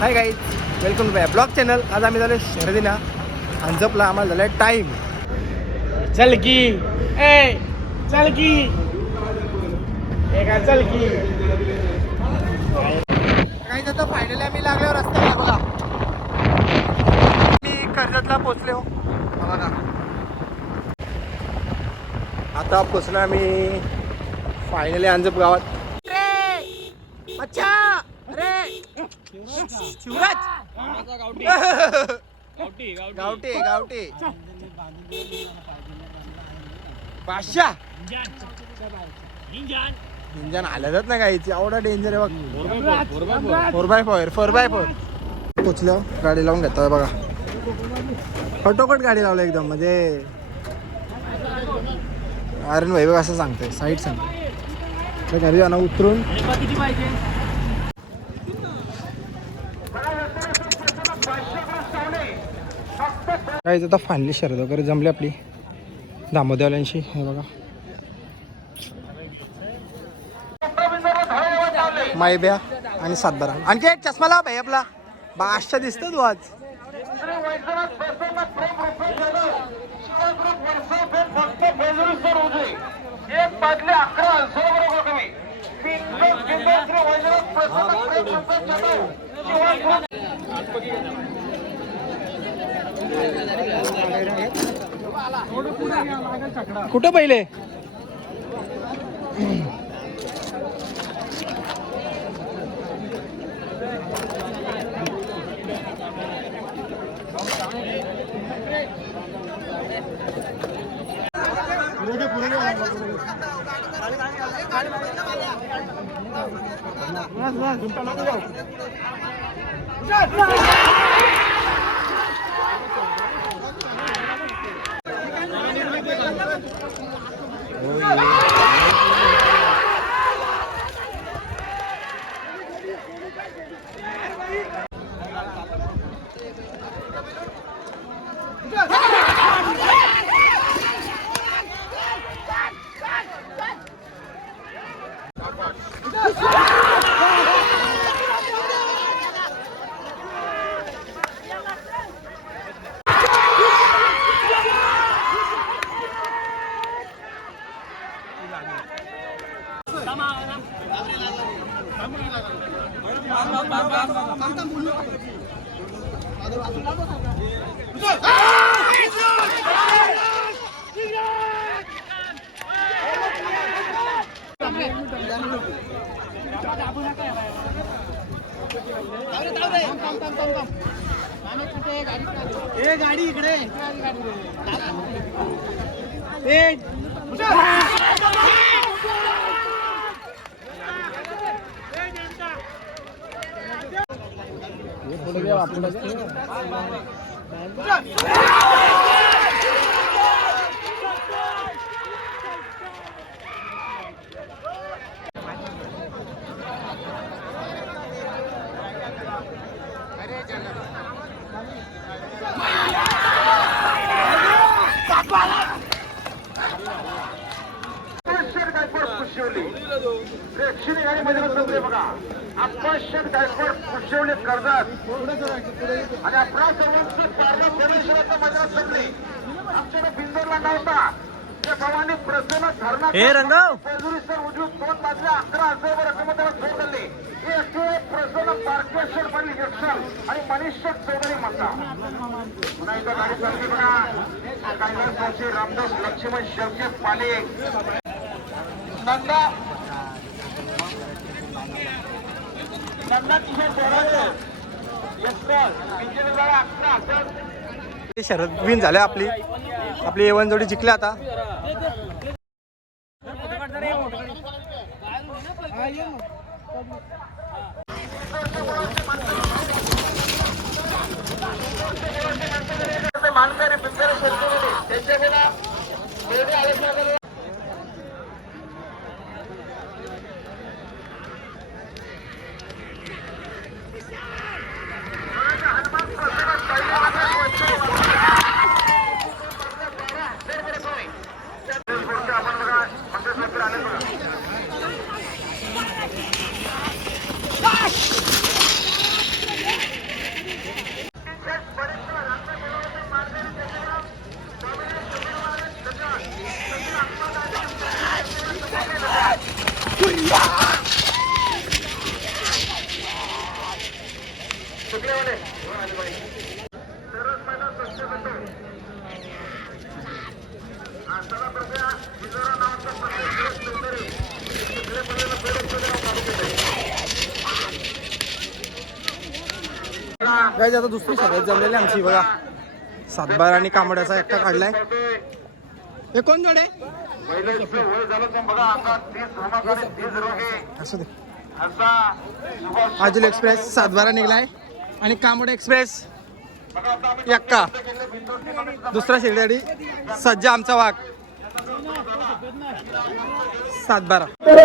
Hi guys welcome to my blog channel आज आम्ही झालो शर्दीना आणि जपला आम्हाला झालाय टाईम चल की. ए चल की. ए चल की. काही आता फायनली आम्ही लागल्यावर रस्त्याला बघा. मी कर्जतला पोचलो. बघा. आता पोचलो आम्ही फायनली अंजप गावात अच्छा अरे शिवराज. गावटे गावटे पाचशा इंजन हालतच ना काहीच एवढा डेंजर आहे बघ. Four by four four by four पोचलो गाडी लावून घेतोय बघा. फटोफट गाडी लावलं एकदम म्हणजे अरे वैभव असं सांगतोय साईड सांगतोय. घरी जाणं उतरून. काय आता फायनली शरद वगैरे जमली आपली. दामोदरवाल्यांशी हे बघा. मायब्या आणि सातबारा. आणखी एक चष्मा लाव भाई आपला. बादशा दिसतो तू आज. अकरा सोबरोबर कमी बिंदू बिंदू श्री वैजनाथ प्रसन्न गाडी इकडे चंद्र मध्ये बसवले बघा. कर्जात. आणि आपणा सर्वांची पारणी परमेश्वराच्या मैदानात संपली. आमच्याकडे बिंदोरला नव्हता. त्या भवानी प्रसन्न धरणा हे रंगाव. पेजुरी सर उजवी दोन बाजूला अकरा हजार प्रसन्न पार्केश्वर पडली यक्षल आणि मनीष चौधरी म्हणता. पुन्हा एकदा गाडी चालली बघा. कैलास जोशी रामदास लक्ष्मण शेवके पाले. नंदा नंदा किशोर बोराळे यशपाल इंजिनियर अकरा हजार शरद विन झाले आपली. आपली एवन जोडी जिंकली आता. मानकरी गाईज आता दुसरी शर्यत जमलेली आमची बघा. सातबार आणि कांबड्याचा एकटा काढलाय. हे कोण जोडे? झालं बघा असू दे. अजून एक्सप्रेस सातबारा निघलाय. आणि कांबडे एक्सप्रेस यक्का. दुसरा शेगडी सज्जा आमचा वाघ. सातबारा. बघा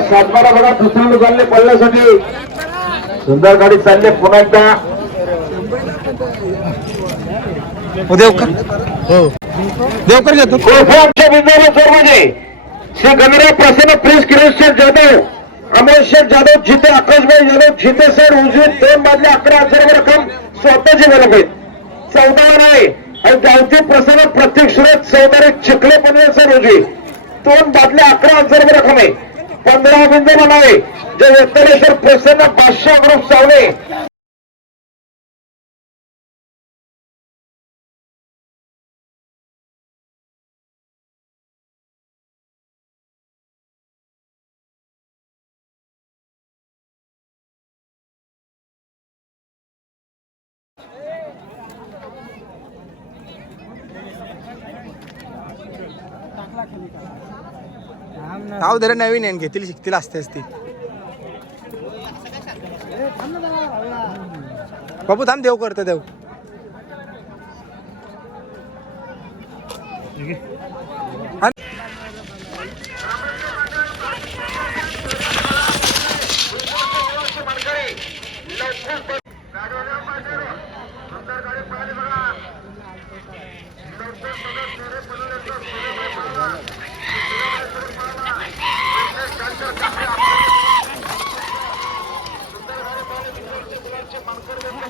सातबारा बघा दुसऱ्या लोकांनी पडण्यासाठी सुंदर गाडी चालली पुन्हा एकदा देवकर हो देवकर घेतो कोफाच्या श्री गणराज प्रसन्न प्रेस किरण जाधव. अमोल शेठ जाधव जिथे आकाशभाई जाधव जिथे सर उजवी दोन बाजले अकरा हजार रक्कम स्वतःची मिळत आहेत. चौदा आहे आणि गावठी प्रसन्न प्रत्येक सुरत चौदा चिखले पनवेल सर उजवी. दोन बादल्या अकरा हजार रक्कम आहे. पंधरा बिंदू म्हणावे. जे व्यक्तरेश्वर प्रसन्न पाचशे ग्रुप चावले नाव जरा नवीन आहे घेतील शिकतील असते असते. बाबू थांब देव करतो देव.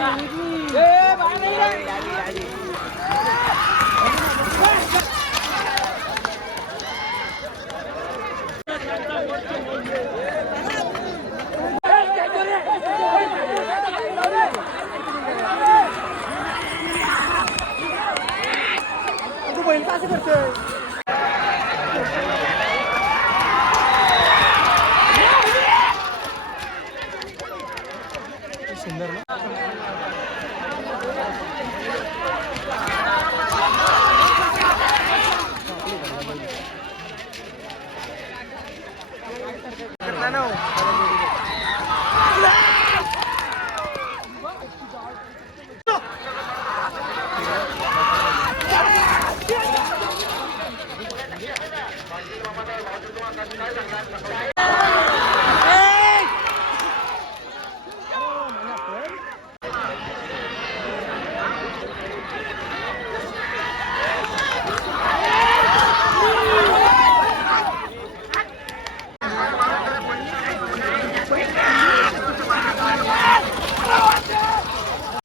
आणि- तू बहीण का असं करतोय सुंदर ना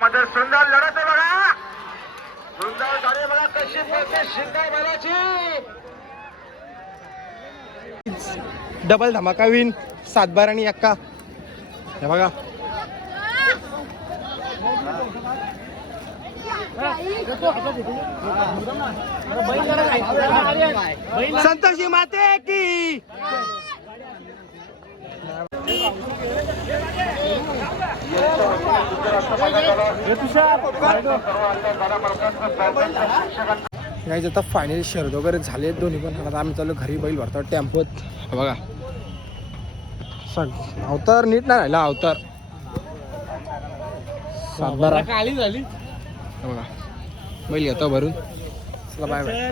मध्ये सुंदर लढत आहे बघा सुंदर गाडी बघा कशी पळते शिंदे बैलाची डबल धमाका विन सातबार आणि अक्का. हे बघा. संतोषी माते की. नाही आता फायनली शर्द वगैरे झाले दोन्ही पण. आता आम्ही चालू घरी बैल भरतो टेम्पोत बघा. सग. अवतार नीट नाही राहिला अवतार. सातबारा झाली बघा. बैल घेतो भरून. चला बाय बाय